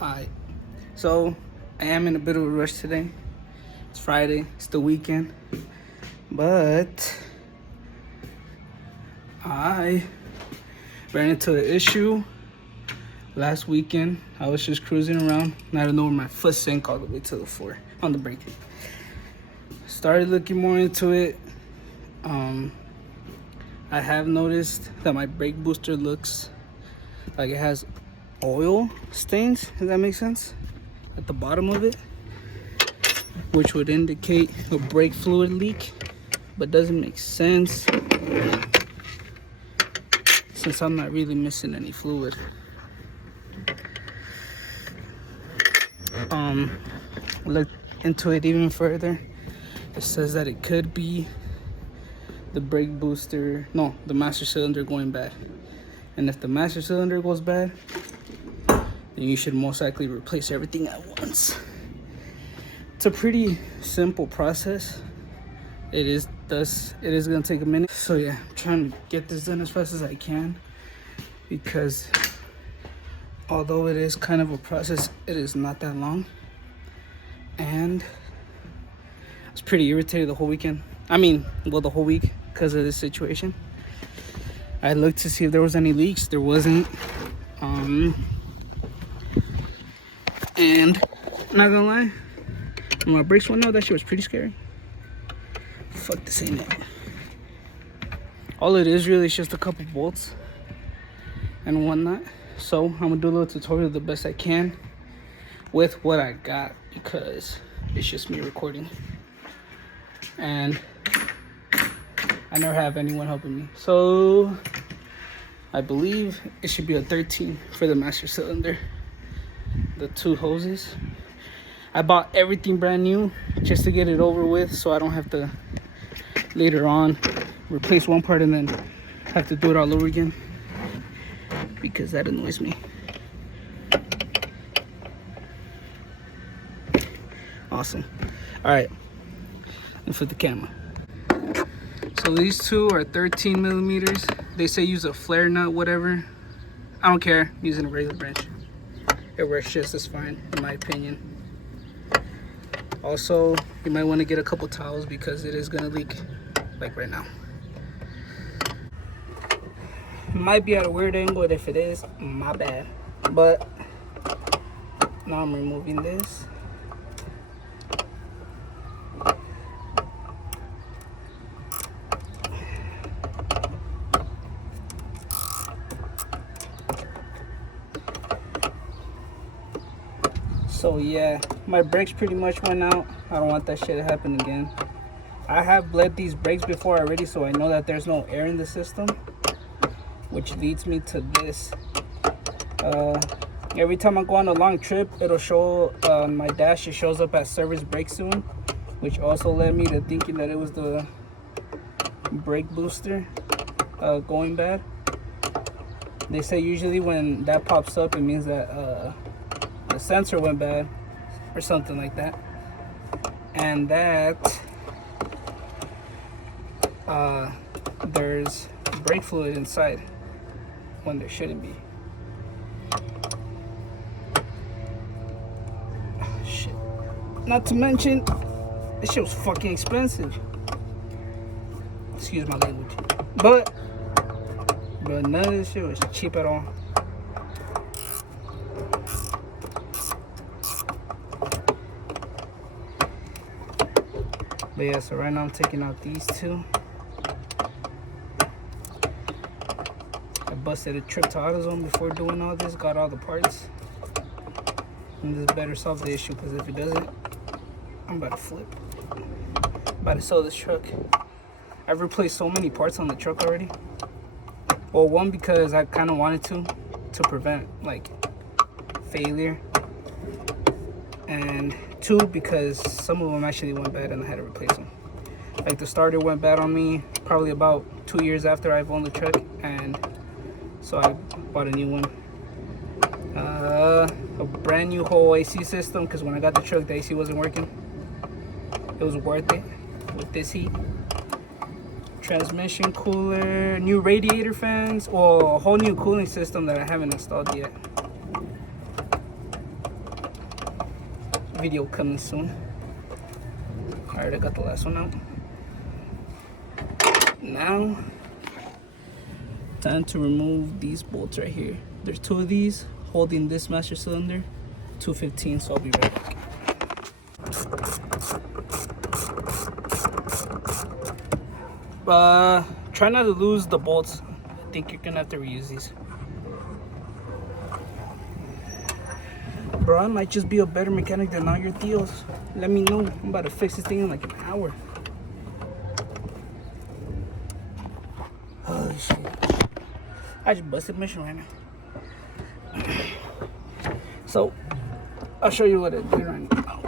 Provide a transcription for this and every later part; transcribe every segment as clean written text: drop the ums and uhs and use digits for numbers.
Alright, so I am in a bit of a rush today. It's Friday, it's the weekend, but I ran into an issue last weekend. I was just cruising around and I don't know where my foot sank all the way to the floor on the brake. Started looking more into it. I have noticed that my brake booster looks like it has oil stains, if that makes sense, at the bottom of it, which would indicate a brake fluid leak, but doesn't make sense since I'm not really missing any fluid. Looked into it even further. It says that it could be the brake booster, no, the master cylinder going bad. And if the master cylinder goes bad, then you should most likely replace everything at once. It's a pretty simple process. It is gonna take a minute. So yeah, I'm trying to get this done as fast as I can, because although it is kind of a process, it is not that long. And I was pretty irritated the whole weekend. The whole week, because of this situation. I looked to see if there was any leaks. There wasn't. And not gonna lie, when my brakes went out, that shit was pretty scary. Fuck, this ain't it. All it is really is just a couple bolts and whatnot. So I'm gonna do a little tutorial the best I can with what I got, because it's just me recording and I never have anyone helping me. So I believe it should be a 13 for the master cylinder. The two hoses. I bought everything brand new just to get it over with, so I don't have to later on replace one part and then have to do it all over again, because that annoys me. Awesome. All right, and for the camera. So these two are 13 millimeters. They say use a flare nut, whatever. I don't care, I'm using a regular wrench. It works just as fine, in my opinion. Also, you might want to get a couple towels because it is gonna leak, like right now. It might be at a weird angle, and if it is, my bad. But now I'm removing this. So yeah, my brakes pretty much went out. I don't want that shit to happen again. I have bled these brakes before already, so I know that there's no air in the system, which leads me to this. Every time I go on a long trip, it'll show on my dash, it shows up as service brake soon, which also led me to thinking that it was the brake booster going bad. They say usually when that pops up, it means that the sensor went bad or something like that, and that there's brake fluid inside when there shouldn't be. Oh, shit. Not to mention, this shit was fucking expensive. Excuse my language. But none of this shit was cheap at all. But yeah, so right now I'm taking out these two. I busted a trip to AutoZone before doing all this, got all the parts. And this better solve the issue, because if it doesn't, I'm about to flip. About to sell this truck. I've replaced so many parts on the truck already. Well, one, because I kind of wanted to prevent like failure. And two, because some of them actually went bad and I had to replace them. Like the starter went bad on me probably about 2 years after I've owned the truck, and so I bought a new one. A brand new whole AC system, because when I got the truck, the AC wasn't working. It was worth it with this heat. Transmission cooler, new radiator fans, or a whole new cooling system that I haven't installed yet. video coming soon. Alright, I got the last one out. Now, time to remove these bolts right here. There's 2 of these holding this master cylinder, 215, so I'll be right back. Try not to lose the bolts. I think you're gonna have to reuse these. Bro, I might just be a better mechanic than all your tios. Let me know. I'm about to fix this thing in like an hour. Oh shit. I just busted mission right now. So, I'll show you what it did right now.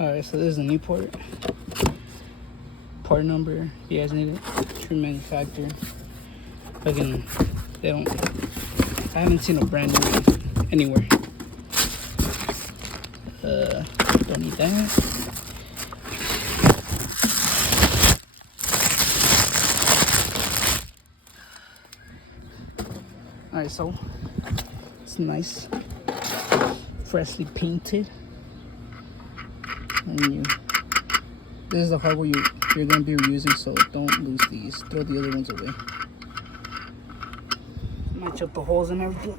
Alright, so this is a new port. Part number, if you guys need it. True manufacturer. Again, they don't. I haven't seen a brand new one anywhere. Don't need that. Alright, so it's nice, freshly painted. And this is the hardware you're gonna be reusing, so don't lose these. Throw the other ones away. Match up the holes and everything.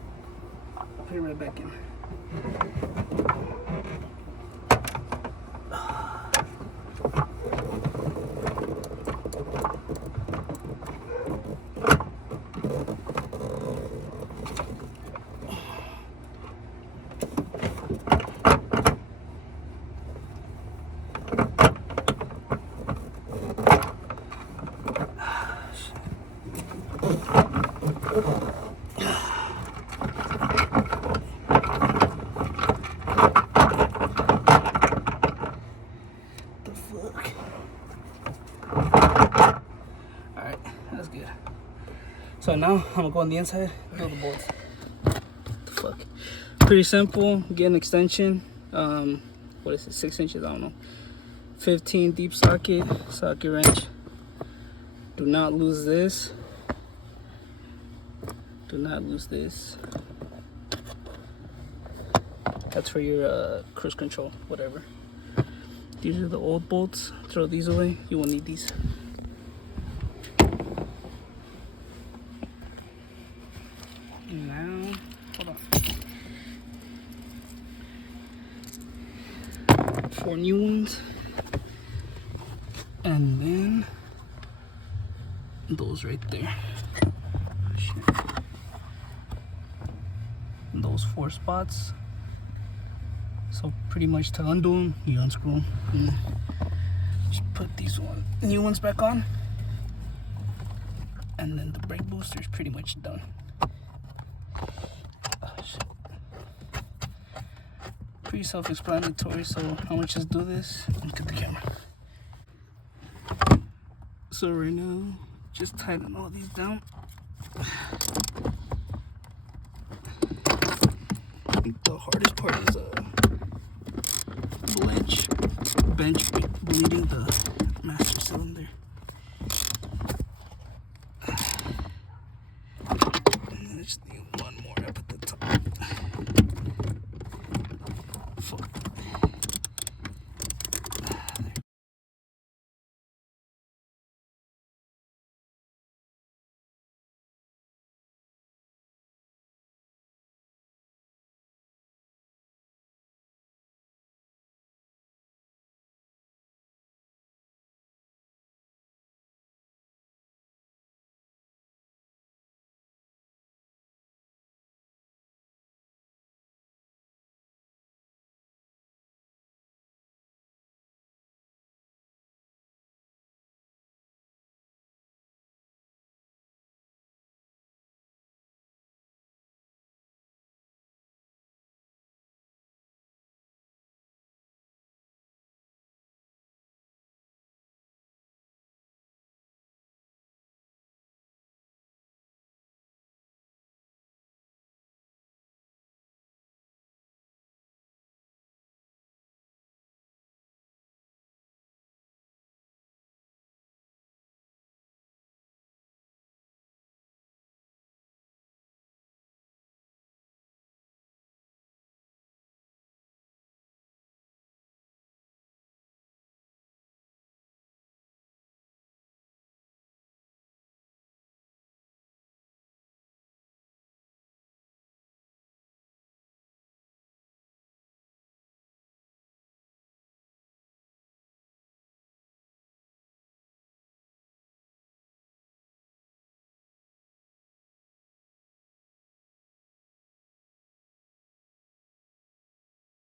Put it right back in. Alright, that's good. So now I'm gonna go on the inside and build the bolts. What the fuck? Pretty simple. Get an extension. What is it? 6 inches? I don't know. 15 deep socket wrench. Do not lose this. Do not lose this. That's for your cruise control, whatever. These are the old bolts. Throw these away. You won't need these. Now, hold on. 4 new ones. And then those right there. And those 4 spots. So pretty much to undo them, you unscrew them. And just put these new ones back on. And then the brake booster is pretty much done. Pretty self-explanatory, so I'm gonna just do this and look at the camera. So right now, just tighten all these down. I think the hardest part is bench bleeding the master cylinder. And then I just need one more up at the top. Fuck.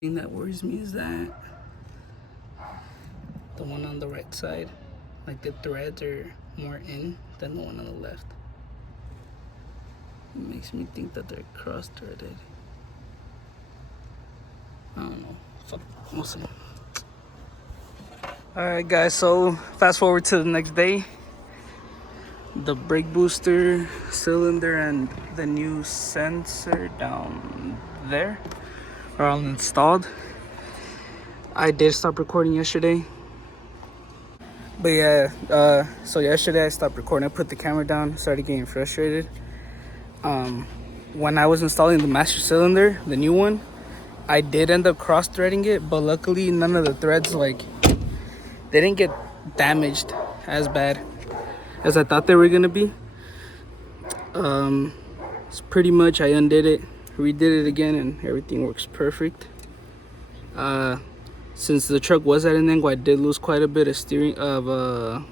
thing that worries me is that the one on the right side, like the threads are more in than the one on the left. It makes me think that they're cross-threaded. I don't know. Fuck, we'll see. Alright guys, so fast forward to the next day. The brake booster, cylinder, and the new sensor down there are all installed. I did stop recording yesterday. But yeah, so yesterday I stopped recording. I put the camera down, started getting frustrated. When I was installing the master cylinder, the new one, I did end up cross-threading it, but luckily none of the threads, like, they didn't get damaged as bad as I thought they were gonna be. It's pretty much, I undid it, redid it again, and everything works perfect. Since the truck was at an angle, I did lose quite a bit of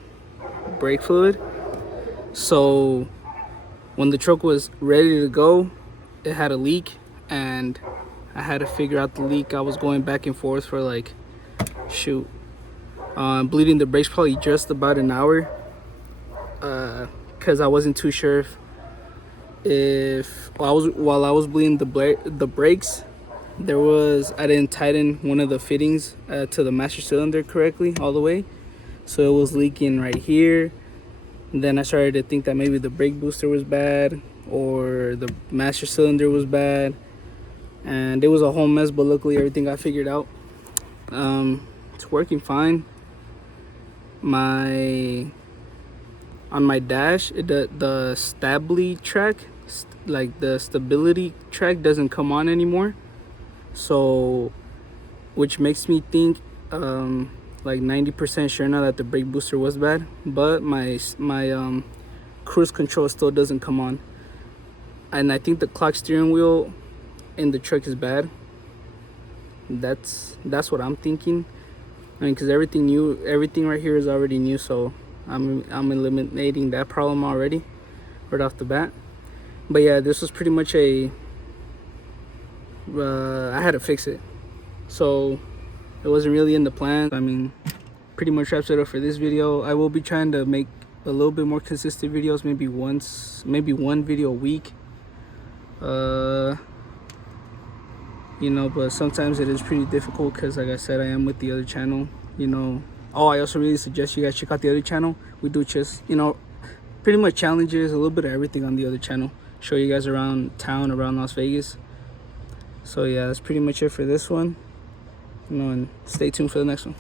brake fluid. So when the truck was ready to go, it had a leak, and I had to figure out the leak. I was going back and forth for like, bleeding the brakes probably just about an hour, because I wasn't too sure while I was bleeding the brakes, I didn't tighten one of the fittings to the master cylinder correctly all the way, so it was leaking right here. And then I started to think that maybe the brake booster was bad or the master cylinder was bad, and it was a whole mess, but luckily everything got figured out. It's working fine. On my dash, the stability track, like the stability track, doesn't come on anymore, so which makes me think like 90% sure now that the brake booster was bad, but my cruise control still doesn't come on, and I think the clock steering wheel in the truck is bad. That's what I'm thinking. I mean, because everything right here is already new, so I'm eliminating that problem already right off the bat. But yeah, this was pretty much I had to fix it, so it wasn't really in the plan. I mean, pretty much wraps it up for this video. I will be trying to make a little bit more consistent videos, maybe one video a week. You know, but sometimes it is pretty difficult because, like I said, I am with the other channel, you know. Oh, I also really suggest you guys check out the other channel. We do just, you know, pretty much challenges, a little bit of everything on the other channel. Show you guys around town, around Las Vegas. So yeah, that's pretty much it for this one. You know, and stay tuned for the next one.